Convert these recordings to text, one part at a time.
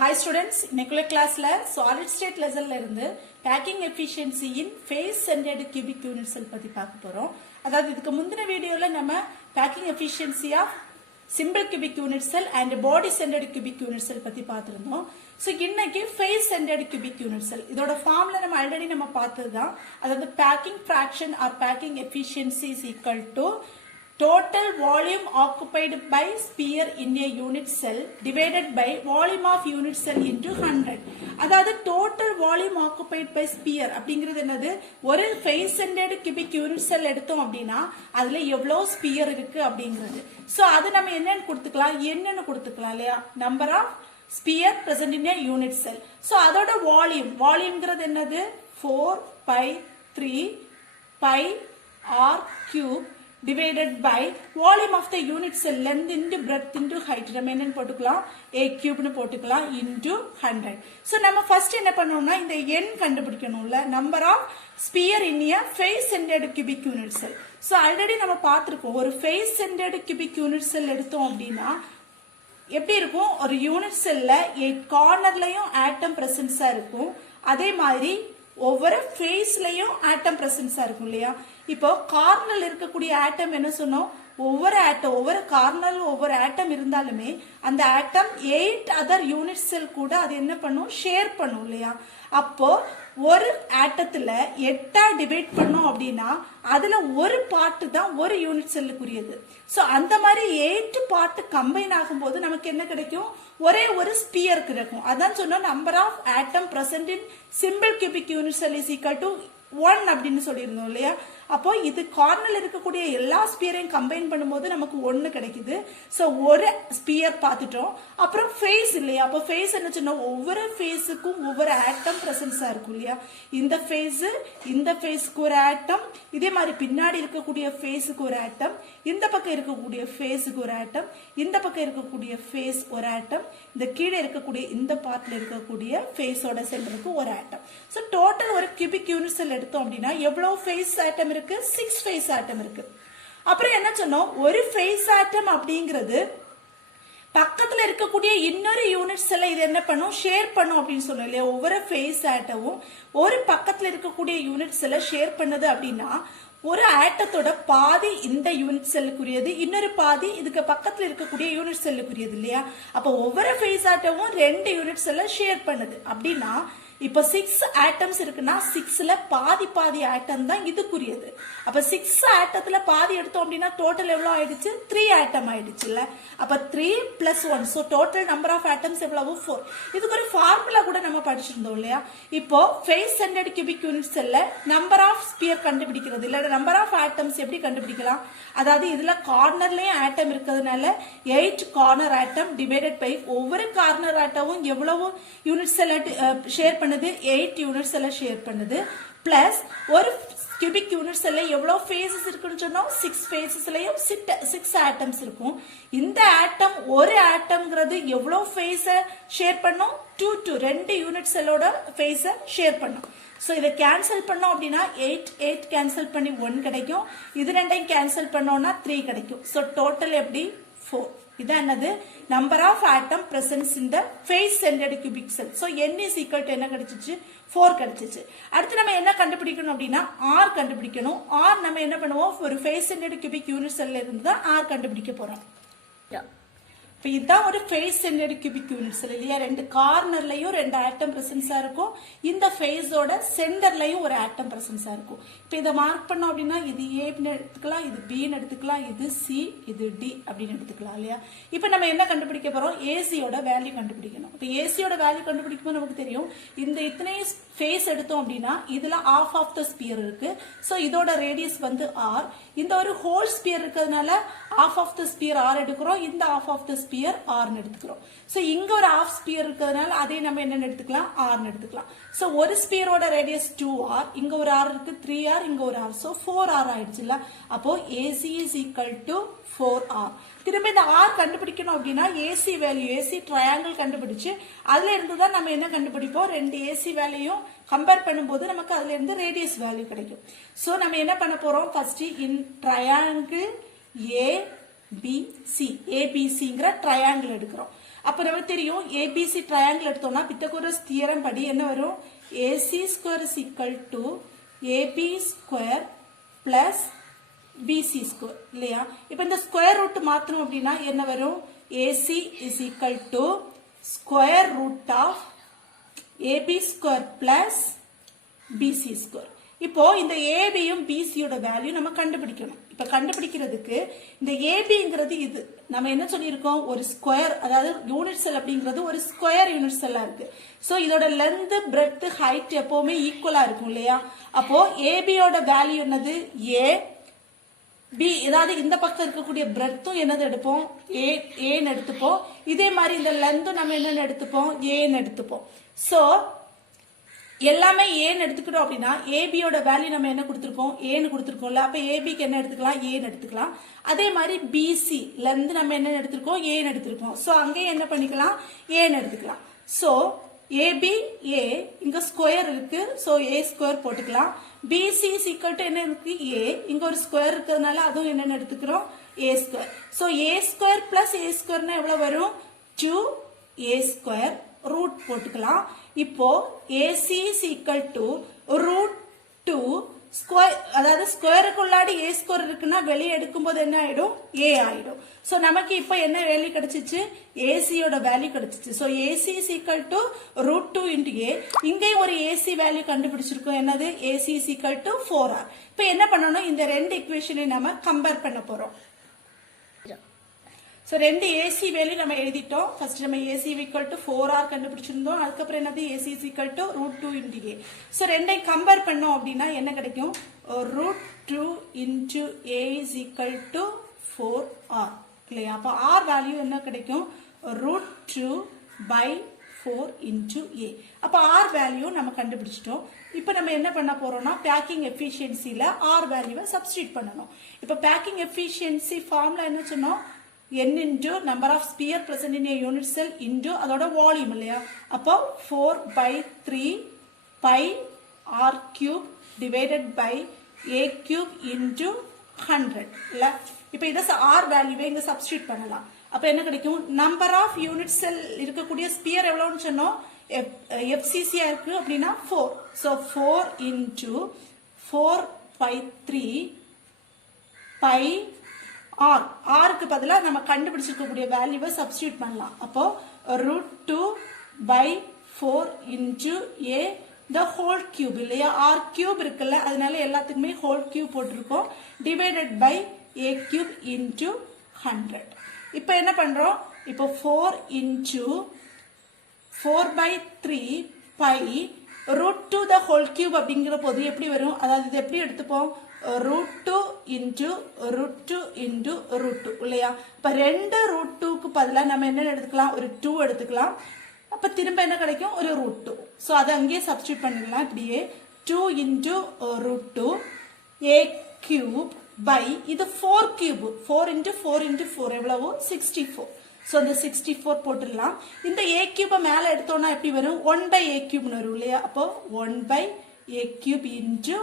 Hi students, இன்னைக்குள்ள கிளாஸ்ல solid state lessonல இருந்து packing efficiency in phase centered cubic unit cell பத்தி பார்க்க போறோம். அதாவது இதுக்கு முந்தின வீடியோல நம்ம packing efficiency of simple cubic unit cell and body centered cubic unit cell பத்தி பார்த்திருந்தோம். சோ இன்னைக்கு phase centered cubic unit cell இதோட ஃபார்முலா நம்ம ஆல்ரெடி நம்ம பார்த்ததுதான். அதாவது packing fraction or packing efficiency is equal to total volume occupied by sphere in a unit cell divided by volume of unit cell into 100. அதாவது total volume occupied by sphere அப்படிங்கிறது என்னது? ஒரு face centered cubic unit cell எடுத்தோம் அப்படின்னா அதுல எவ்வளவு sphere இருக்கு அப்படிங்கிறது. சோ அது நம்ம என்னன்னு கொடுத்துக்கலாம் இல்லையா? number of sphere present in a unit cell. So அதோட வால்யூம்ங்கிறது என்னது? 4 pi 3 pi r cube divided by volume of the unit cell length into breadth into height நம்ம என்னன்னு போட்டுக்கலாம் a cube னு போட்டுக்கலாம் into 100. so நம்ம first என்ன பண்ணனும்னா இந்த n கண்டுபிடிக்கணும்ல number of sphere in a face centered cubic unit cell. so already நம்ம பார்த்திருக்கோம் ஒரு face centered cubic unit cell எடுத்தோம் அப்படினா எப்படி இருக்கும்? ஒரு யூனிட் செல்ல 8 கார்னர்லயும் ஆட்டம் பிரசன்ஸா இருக்கும். அதே மாதிரி ஒவ்வொரு ஃபேஸ்லயும் ஆட்டம் பிரசன்ஸா இருக்கும் இல்லையா? இப்போ கார்னர்ல இருக்கக்கூடிய ஆட்டம் என்ன சொன்னோம்? ஒவ்வொரு கார்னர்ல ஒவ்வொரு ஆட்டம் இருந்தாலுமே அந்த ஆட்டம் 8 அதர் யூனிட் செல் கூட அது என்ன பண்ணும்? ஷேர் பண்ணும் இல்லையா? அப்போ ஒரு ஆட்டத்துல 8 டிவைட் பண்ணோம் அப்படின்னா அதுல ஒரு பார்ட் தான் ஒரு யூனிட் செல்லுக்குரியது. சோ அந்த மாதிரி 8 பார்ட் கம்பைன் ஆகும்போது நமக்கு என்ன கிடைக்கும்? ஒரே ஒரு ஸ்பியர் கிடைக்கும். அதான் சொன்னோம் number of atom present in simple cubic unit cell is equal to 1 அப்படின்னு சொல்லியிருந்தோம் இல்லையா? அப்போ இது கார்னர்ல இருக்கக்கூடிய எல்லா ஸ்பியரையும் கம்பைன் பண்ணும்போது நமக்கு 1 கிடைக்குது. சோ ஒரு ஸ்பியர் பார்த்துட்டோம். அப்புறம் ஃபேஸ் இல்லையா? அப்போ ஃபேஸ் என்ன சொன்னோம்? ஒவ்வொரு ஃபேஸுக்கும் ஒவ்வொரு ஆட்டம் பிரசன்ஸா இருக்கும் இல்லையா? இந்த ஃபேஸ்க்கு ஒரு ஆட்டம், இதே மாதிரி பின்னாடி இருக்கக்கூடிய ஃபேஸுக்கு ஒரு ஆட்டம், இந்த பக்கம் இருக்கக்கூடிய ஃபேஸுக்கு ஒரு ஆட்டம், இந்த பக்கம் இருக்கக்கூடிய ஃபேஸ் ஒரு ஆட்டம், இந்த கீழே இருக்கக்கூடிய இந்த பார்ட்ல இருக்கக்கூடிய ஃபேஸோட சென்டருக்கு ஒரு ஆட்டம். சோ டோட்டல் ஒரு கியூபிக் யூனிட் செல் எடுத்தோம் அப்படின்னா எவ்வளவு ஃபேஸ் ஆட்டம் இருக்கு? 6 ஃபேஸ் ஆட்டம் இருக்கு. அப்புறம் என்ன சொன்னோம்? ஒரு ஃபேஸ் ஆட்டம் அப்படிங்கிறது பக்கத்துல இருக்கக்கூடிய இன்னொரு யூனிட் செல்ல இது என்ன பண்ணும்? ஷேர் பண்ணும் அப்படின்னு சொன்னோம் இல்லையா? ஒவ்வொரு ஃபேஸ் ஆட்டமும் ஒரு பக்கத்துல இருக்கக்கூடிய யூனிட் செல்ல ஷேர் பண்ணுது அப்படின்னா ஒரு ஆட்டத்தோட பாதி இந்த யூனிட் செல்லுக்குரியது, இன்னொரு பாதி இதுக்கு பக்கத்துல இருக்கக்கூடிய யூனிட் செல்லுக்குரியது இல்லையா? அப்ப ஒவ்வொரு ஃபேஸ் ஆட்டமும் 2 யூனிட் செல்ல ஷேர் பண்ணுது. அப்படின்னா இப்ப 6 ஆட்டம்ஸ் இருக்குன்னா 6ல பாதி ஆட்டம் தான் இதுக்குரியது. அப்ப 6 ஆட்டத்துல பாதி எடுத்தோம் அப்படின்னா டோட்டல் எவ்வளவு ஆயிடுச்சு? 3 ஆட்டம் ஆயிடுச்சுல்ல? அப்ப 3 plus 1 so total number of atoms எவ்வளவு? 4. இதுக்கு ஒரு ஃபார்முலா கூட நம்ம படிச்சிருந்தோம் இல்லையா? இப்போ ஃபேஸ் சென்டர்ட் கியூபிக் யூனிட் செல்ல நம்பர் ஆஃப் ஸ்பியர் கண்டுபிடிக்கிறது இல்ல நம்பர் ஆஃப் ஆட்டம்ஸ் எப்படி கண்டுபிடிக்கலாம்? அதாவது இதுல கார்னர்லயும் ஆட்டம் இருக்கிறதுனால 8 கார்னர் ஆட்டம் டிவைடட் பை ஒவ்வொரு கார்னர் ஆட்டமும் எவ்வளவு யூனிட் செல் ஷேர் 8 யூனிட் செல்ல ஷேர் பண்ணுது பிளஸ் ஒரு கியூபிக் யூனிட் செல்ல எவ்வளவு ஃபேசஸ் இருக்குன்னு சொன்னோம்? 6 ஃபேசஸ்லயும் 6 ஆட்டம்ஸ் இருக்கும். இந்த ஆட்டம் ஒரு ஆட்டம்ங்கிறது எவ்வளவு ஃபேஸ ஷேர் பண்ணும்? 2 யூனிட் செல்லோட ஃபேஸ ஷேர் பண்ணும். சோ இத கேன்சல் பண்ணோம் அப்படின்னா 8 கேன்சல் பண்ணி 1 கிடைக்கும். இது ரெண்டையும் கேன்சல் பண்ணோம்னா 3 கிடைக்கும். சோ டோட்டல் எப்படி? 4. இதான் என்னது? Number of atom presence in the face centred cubic cell. So n is equal to என்ன கிடைச்சிச்சு? 4 கிடைச்சிச்சு. அடுத்து நம்ம என்ன கண்டுபிடிக்கணும் அப்படின்னா r கண்டுபிடிக்கணும். r நம்ம என்ன பண்ணுவோம்? ஒரு ஃபேஸ் சென்டர்ட் கியூபிக் யூனிட் செல்ல இருந்து தான் r கண்டுபிடிக்க போறோம். இப்போ இதுதான் ஒரு face centred cubic unit cell இல்லையா? 2 கார்னர்லயும் 2 ஆட்டம் பிரசன்ஸா இருக்கும். இந்த ஃபேஸோட சென்டர்லயும் ஒரு ஆட்டம் பிரசன்ஸா இருக்கும். இப்போ இதை மார்க் பண்ணோம் அப்படின்னா இது ஏன்னு எடுத்துக்கலாம், இது பின்னு எடுத்துக்கலாம், இது சி, இது டி அப்படின்னு எடுத்துக்கலாம் இல்லையா? இப்போ நம்ம என்ன கண்டுபிடிக்க போறோம்? ஏசியோட வேல்யூ கண்டுபிடிக்கணும். இப்போ ஏசியோட வேல்யூ கண்டுபிடிக்கும்போது நமக்கு தெரியும் இந்த இத்தனை ஃபேஸ் எடுத்தோம் அப்படின்னா இதுல half ஆஃப் த ஸ்பியர் இருக்கு. சோ இதோட ரேடியஸ் வந்து r. இந்த ஒரு ஹோல் ஸ்பியர் இருக்கிறதுனால half of the sphere r எடுக்கிறோம், இந்த half of the sphere r ன்னு எடுத்துக்கிறோம். சோ இங்க ஒரு half ஸ்பியர் இருக்கிறதுனால அதே நம்ம என்ன எடுத்துக்கலாம்? r ன்னு எடுத்துக்கலாம். சோ ஒரு ஸ்பியரோட ரேடியஸ் 2r, இங்க ஒரு r இருக்கு 3r, இங்க ஒரு r. சோ 4r ஆயிடுச்சுல? அப்போ AC is equal to 4r. திரும்ப இந்த r கண்டுபிடிக்கணும் அப்படின்னா ஏசி வேல்யூ, ஏசி ட்ரையாங்கிள் கண்டுபிடிச்சு அதுல இருந்து தான் நம்ம என்ன கண்டுபிடிப்போம்? 2 ஏசி வேல்யூயும் கம்பேர் பண்ணும்போது நமக்கு அதுல இருந்து ரேடியஸ் வேல்யூ கிடைக்கும். சோ நம்ம என்ன பண்ண போறோம்? ஃபர்ஸ்ட் இன் ட்ரையாங்கிள் ABC, ABCங்கிற ட்ரையாங்கிள் எடுக்கிறோம். அப்ப நமக்கு தெரியும் ஏபிசி ட்ரையாங்கிள் எடுத்தோம்னா பித்தகோரஸ் தியரம் படி என்ன வரும் AC square is equal to AB square plus BC square இல்லையா. இப்ப இந்த ஸ்கொயர் ரூட் மாத்தணும் அப்படின்னா என்ன வரும் AC is equal to square root of AB square plus BC square. இப்போ இந்த ஏபியும் பிசியோட வேல்யூ நம்ம கண்டுபிடிக்கணும். இப்ப கண்டுபிடிக்கிறதுக்கு இந்த ஏபிங்கிறது இது நம்ம என்ன சொல்லியிருக்கோம் ஒரு ஸ்கொயர், அதாவது யூனிட் செல் அப்படிங்கிறது ஒரு ஸ்கொயர் யூனிட் செல்லா இருக்கு. சோ இதோட லென்த் பிரெத் ஹைட் எப்பவுமே ஈக்குவலா இருக்கும் இல்லையா. அப்போ ஏபியோட வேல்யூ என்னது ஏ, பி அதாவது இந்த பக்கம் இருக்கக்கூடிய பிரெத்தும் என்னது எடுப்போம் ஏன்னு எடுத்துப்போம். இதே மாதிரி இந்த லென்த்தும் நம்ம என்னன்னு எடுத்துப்போம் ஏன்னு எடுத்துப்போம். சோ எல்லாமே ஏன்னு எடுத்துக்கிட்டோம் அப்படின்னா ஏபியோட வேல்யூ நம்ம என்ன கொடுத்துருக்கோம் ஏன்னு கொடுத்துருக்கோம்ல. அப்ப ஏபிக்கு என்ன எடுத்துக்கலாம் ஏன்னு எடுத்துக்கலாம். அதே மாதிரி பிசி லென்த் நம்ம என்ன எடுத்திருக்கோம் ஏன்னு எடுத்திருக்கோம். சோ அங்கேயே என்ன பண்ணிக்கலாம் ஏன்னு எடுத்துக்கலாம். சோ ஏபி ஏ இங்க ஸ்கொயர் இருக்கு. சோ ஏ ஸ்கொயர் போட்டுக்கலாம். பிசி சீக்கிரம் என்ன இருக்கு ஏ, இங்க ஒரு ஸ்கொயர் இருக்கிறதுனால அதுவும் என்னன்னு எடுத்துக்கிறோம் A square. So A square plus A ஸ்கொயர்னா எவ்வளவு வரும் 2 ஏ ஸ்கொயர் ரூட் போட்டுக்கலாம். இப்போ AC is equal to root 2 square, அதாவது ஸ்கொயருக்குள்ளாடி ஏ ஸ்கொயர் இருக்குன்னா வெளியே எடுக்கும் போது என்ன ஆயிடும் ஏ ஆயிடும். சோ நமக்கு இப்ப என்ன வேல்யூ கிடைச்சிச்சு ஏசியோட வேல்யூ கிடைச்சிச்சு. So AC is equal to root 2 into A. இங்கே ஒரு ஏசி வேல்யூ கண்டுபிடிச்சிருக்கோம் என்னது AC is equal to 4r. இப்ப என்ன பண்ணணும் இந்த ரெண்டு இக்குவேஷனை நம்ம கம்பேர் பண்ண போறோம். சோ ரெண்டு ஏசி வேல்யூ நம்ம எழுதிட்டோம். ஃபர்ஸ்ட் நம்ம ஏசி ஈக்குவல் டு 4r கண்டுபிடிச்சிருந்தோம். அதுக்கப்புறம் என்னது AC is equal to root 2 into A. So ரெண்டையும் கம்பேர் பண்ணோம் அப்படின்னா என்ன கிடைக்கும் root 2 into A is equal to 4r இல்லையா. அப்ப r வேல்யூ என்ன கிடைக்கும் ரூட் 2 பை 4 இன்டு ஏ. அப்ப r வேல்யூ நம்ம கண்டுபிடிச்சிட்டோம். இப்ப நம்ம என்ன பண்ண போறோம்னா பேக்கிங் எஃபிஷியன்சில r வேல்யூவை சப்ஸ்டிட்யூட் பண்ணணும். இப்ப பேக்கிங் எஃபிஷியன்சி ஃபார்முலா என்ன சொன்னோம் n into number of sphere present in a unit cell into அதோட வால்யூம் இல்லையா. அப்போ 4 by 3 pi r cube divided by a cube into 100 இல்ல. இப்போ இத r வேல்யூவை இங்க சப்ஸ்டிட்யூட் பண்ணலாம். அப்ப என்ன கிடைக்கும் நம்பர் ஆஃப் யூனிட் செல் இருக்கக்கூடிய ஸ்பியர் எவ்வளவுன்னு சொன்னோம் FCC இருக்கு அப்படின்னா 4. so 4 into 4 by 3 pi r, rக்கு பதிலா நம்ம கண்டுபிடிச்சிருக்கக்கூடிய வேல்யூவை சப்ஸ்டிட்யூட் பண்ணலாம். அப்போ root 2 by 4 into A the whole cube இல்லையா. r கியூப் இருக்குல்ல அதனால எல்லாத்துக்குமே ஹோல் கியூப் போட்டிருக்கோம் divided by a cube into 100. இப்போ என்ன பண்றோம் இப்போ 4 இன்டு 4 by 3 by root 2 the whole cube அப்படிங்கிற போது எப்படி வரும், அதாவது இது எப்படி எடுத்துப்போம் root 2 into root 2 into root 2 இல்லையா. இப்ப ரெண்டு ரூட் 2க்கு பதிலா நம்ம என்ன எடுத்துக்கலாம் ஒரு 2 எடுத்துக்கலாம். அப்ப திரும்ப என்ன கிடைக்கும் ஒரு ரூட் 2. சோ அதை அங்கேயே சப்ஸ்டிட்யூட் பண்ணிடலாம். இப்படியே 2 into root 2 A cube by இது 4 கியூப் 4 இன்டு 4 இன்டு 4 எவ்வளவு 64. சோ இந்த 64 போட்டுடலாம். இந்த ஏ கியூபை மேல எடுத்தோம்னா எப்படி வரும் 1 பை ஏ கியூப்னு வரும் இல்லையா. அப்போ 1 பை ஏ கியூப் இன்டு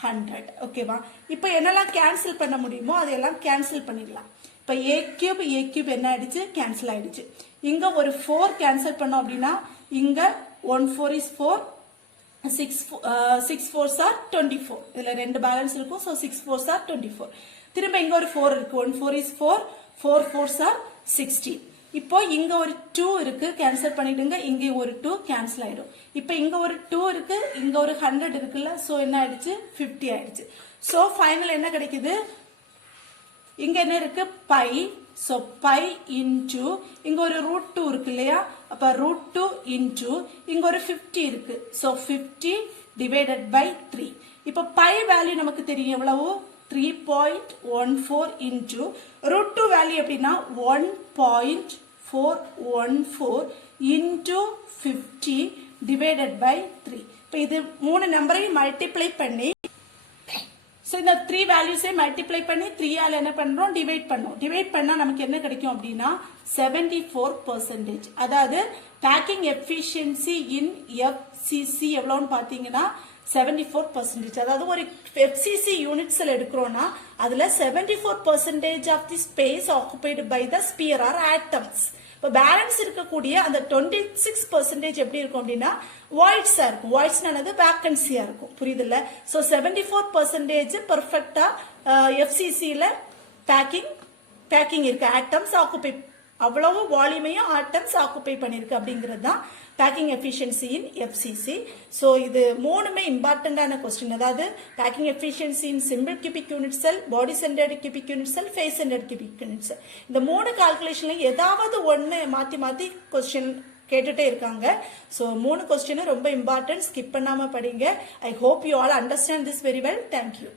100 ஓகேவா. இப்போ என்னெல்லாம் கேன்சல் பண்ண முடியுமோ அதெல்லாம் கேன்சல் பண்ணிடலாம். இப்போ ஏ கியூப் என்ன ஆயிடுச்சு கேன்சல் ஆயிடுச்சு. இங்க ஒரு 4 கேன்சல் பண்ணோம் அப்படின்னா இங்க 1 4 is 4 6 4s are 24. இதுல ரெண்டு பேலன்ஸ் இருக்கும். so 6 4s are 24. திரும்ப இங்க ஒரு 4 இருக்கு 1 4 is 4 4 4s are 16. இப்போ இங்க ஒரு 2 இருக்கு கேன்சல் பண்ணிடுங்க. இங்க ஒரு 2 கேன்சல் ஆயிடும். இப்போ இங்க ஒரு 2 இருக்கு இங்க ஒரு 100 இருக்குல்ல. சோ என்ன ஆயிடுச்சு 50 ஆயிடுச்சு. சோ ஃபைனல் என்ன கிடைக்குது இங்க என்ன இருக்கு பை. சோ பை இன்டு இங்க ஒரு ரூட் 2 இருக்கு இல்லையா. அப்ப ரூட் 2 இன்டு இங்க ஒரு 50 இருக்கு. So 50 divided by 3. இப்போ பை வேல்யூ நமக்கு தெரியும் எவ்வளவு 3.14 இன்டு ரூட் 2 வேல்யூ எப்படின்னா 1.414 இன்டு 50 டிவைடட் பை 3. இப்போ இது மூணு நம்பரையும் மல்டிப்ளை பண்ணி சோ இந்த 3 வேல்யூஸை மல்டிப்ளை பண்ணி 3 ஆல என்ன பண்றோம் டிவைட் பண்ணோம். டிவைட் பண்ணா நமக்கு என்ன கிடைக்கும் அப்படின்னா 74%. அதாவது பேக்கிங் எஃபிஷியன்சி இன் FCC எவ்வளவுன்னு பாத்தீங்கன்னா 74%. அதாவது ஒரு FCC யூனிட் செல் எடுக்கிறோம்னா அதுல 74% of the space occupied by the sphere or atoms. இப்போ பேலன்ஸ் இருக்கக்கூடிய அந்த 26% எப்படி இருக்கும் அப்படின்னா வாய்ட்ஸா இருக்கும். வாய்ட்ஸ்னானது வேக்கன்சியா இருக்கும். புரியுதுல்ல? ஸோ 74% பெர்ஃபெக்டா எஃப்சிசியில பேக்கிங் இருக்கு. ஆட்டம்ஸ் ஆக்குபை, அவ்வளவு வால்யூமையும் ஆட்டம்ஸ் ஆக்குபை பண்ணிருக்கு அப்படிங்கிறது தான் packing efficiency in FCC. So இது மூணுமே இம்பார்ட்டண்டான கொஸ்டின். அதாவது packing efficiency in simple cubic unit cell, body centred cubic unit cell, face centred cubic unit cell, இந்த 3 கால்குலேஷன்ல ஏதாவது ஒன்று மாத்தி கொஸ்டின் கேட்டுட்டே இருக்காங்க. ஸோ 3 கொஸ்டினும் ரொம்ப இம்பார்ட்டன்ட். ஸ்கிப் பண்ணாம படிங்க. I hope you all understand this very well. Thank you.